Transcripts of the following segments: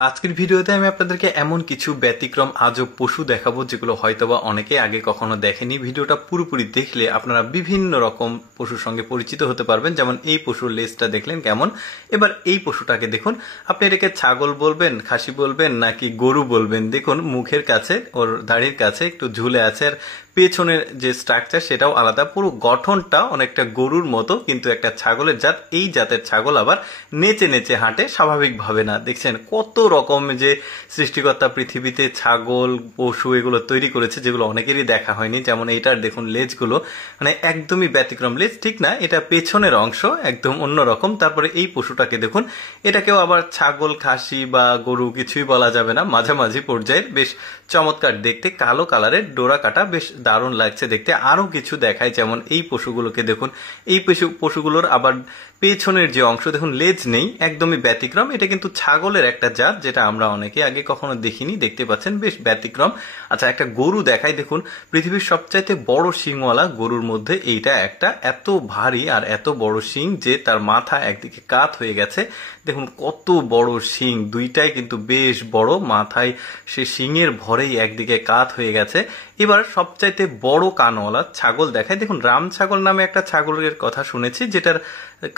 আজকের ভিডিওতে আমি আপনাদেরকে এমন কিছু ব্যতিক্রম আজব পশু দেখাবো যেগুলো হয়তোবা অনেকে আগে কখনো দেখেনি। ভিডিওটা পুরোপুরি দেখলে আপনারা বিভিন্ন রকম পশুর সঙ্গে পরিচিত হতে পারবেন। যেমন এই পশুর লেজটা দেখলেন কেমন, এবার এই পশুটাকে দেখুন। আপনি এটাকে ছাগল বলবেন, খাসি বলবেন নাকি গরু বলবেন। দেখুন মুখের কাছে, ওর দাড়ির কাছে একটু ঝুলে আছে, আর পেছনের যে স্ট্রাকচার সেটাও আলাদা। পুরো গঠনটা অনেকটা গরুর মতো, কিন্তু একটা ছাগলের জাত। এই জাতের ছাগল আবার নেচে নেচে হাঁটে, স্বাভাবিকভাবে না। দেখছেন কত রকম যে সৃষ্টিকর্তা পৃথিবীতে ছাগল পশু এগুলো তৈরি করেছে, যেগুলো অনেকেরই দেখা হয়নি। যেমন এইটার দেখুন লেজগুলো মানে একদমই ব্যতিক্রম। লেজ ঠিক না, এটা পেছনের অংশ একদম অন্যরকম। তারপরে এই পশুটাকে দেখুন, এটাকেও আবার ছাগল, খাসি বা গরু কিছুই বলা যাবে না, মাঝামাঝি পর্যায়ের। বেশ চমৎকার দেখতে, কালো কালারের, ডোরা কাটা, বেশ দারুণ লাগছে দেখতে। আরো কিছু দেখায়, যেমন এই পশুগুলোকে দেখুন। এই পশুগুলোর আবার পেছনের যে অংশ দেখুন, লেজ নেই, একদমই ব্যতিক্রম। এটা কিন্তু ছাগলের একটা জাত, যেটা আমরা অনেকে আগে কখনো দেখিনি। দেখতে পাচ্ছেন বেশ ব্যতিক্রম। আচ্ছা, একটা গরু দেখাই দেখুন। পৃথিবীর সবচাইতে বড় শিংওয়ালা গরুর মধ্যে এইটা একটা। এত ভারী আর এত বড় শিং যে তার মাথা একদিকে কাত হয়ে গেছে। দেখুন কত বড় শিং, দুইটাই কিন্তু বেশ বড়। মাথায় সে শিংয়ের ভরেই একদিকে কাত হয়ে গেছে। এবার সবচাইতে বড় কানওয়ালা ছাগল দেখায় দেখুন। রাম ছাগল নামে একটা ছাগলের কথা শুনেছি, যেটার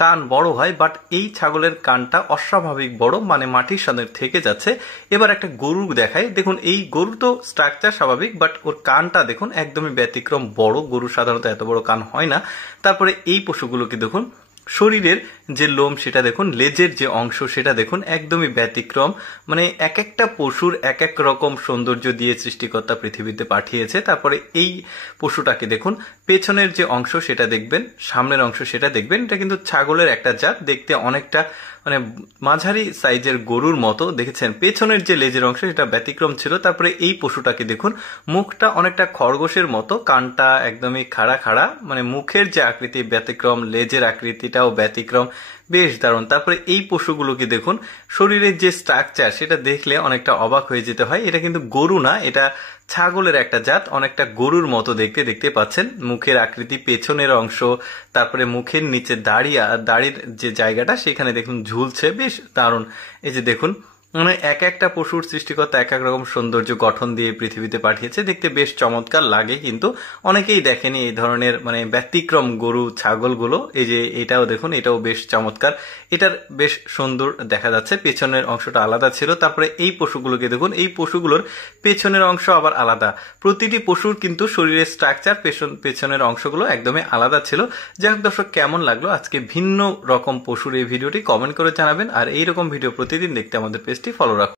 কান বড় হয়, বাট এই ছাগলের কানটা অস্বাভাবিক বড়, মানে মাটির সাথে থেকে যাচ্ছে। এবার একটা গরু দেখায় দেখুন। এই গরু তো স্ট্রাকচার স্বাভাবিক, বাট ওর কানটা দেখুন একদমই ব্যতিক্রম বড়। গরু সাধারণত এত বড় কান হয় না। তারপরে এই পশুগুলোকে দেখুন, শরীরের যে লোম সেটা দেখুন, লেজের যে অংশ সেটা দেখুন, একদমই ব্যতিক্রম। মানে এক একটা পশুর এক এক রকম সৌন্দর্য দিয়ে সৃষ্টিকর্তা পৃথিবীতে পাঠিয়েছে। তারপরে এই পশুটাকে দেখুন, পেছনের যে অংশ সেটা দেখবেন, সামনের অংশ সেটা দেখবেন। এটা কিন্তু ছাগলের একটা জাত, দেখতে অনেকটা মানে মাঝারি সাইজের গরুর মতো। দেখেছেন পেছনের যে লেজের অংশ সেটা ব্যতিক্রম ছিল। তারপরে এই পশুটাকে দেখুন, মুখটা অনেকটা খরগোশের মতো, কানটা একদমই খাড়া খাড়া, মানে মুখের যে আকৃতি ব্যতিক্রম, লেজের আকৃতিটাও ব্যতিক্রম, বেশ দারুণ। তারপরে এই পশুগুলোকে দেখুন, শরীরের যে স্ট্রাকচার সেটা দেখলে অনেকটা অবাক হয়ে যেতে হয়। এটা কিন্তু গরু না, এটা ছাগলের একটা জাত, অনেকটা গরুর মতো দেখতে। দেখতে পাচ্ছেন মুখের আকৃতি, পেছনের অংশ, তারপরে মুখের নিচে দাড়ির যে জায়গাটা সেখানে দেখুন ঝুলছে, বেশ দারুণ। এই যে দেখুন, মানে এক একটা পশুর সৃষ্টিকর্তা এক এক রকম সৌন্দর্য গঠন দিয়ে পৃথিবীতে পাঠিয়েছে। দেখতে বেশ চমৎকার লাগে, কিন্তু অনেকেই দেখেনি এই ধরনের মানে ব্যতিক্রম গরু ছাগলগুলো। এই যে এটাও দেখুন, এটাও বেশ চমৎকার। এটার বেশ সুন্দর দেখা যাচ্ছে, পেছনের অংশটা আলাদা ছিল। তারপরে এই পশুগুলোকে দেখুন, এই পশুগুলোর পেছনের অংশ আবার আলাদা। প্রতিটি পশুর কিন্তু শরীরের স্ট্রাকচার, পেছনের অংশগুলো একদমই আলাদা ছিল। যাই হোক দর্শক, কেমন লাগলো আজকে ভিন্ন রকম পশুর এই ভিডিওটি কমেন্ট করে জানাবেন। আর এইরকম ভিডিও প্রতিদিন দেখতে আমাদের পেজটি ফলো রাখুন।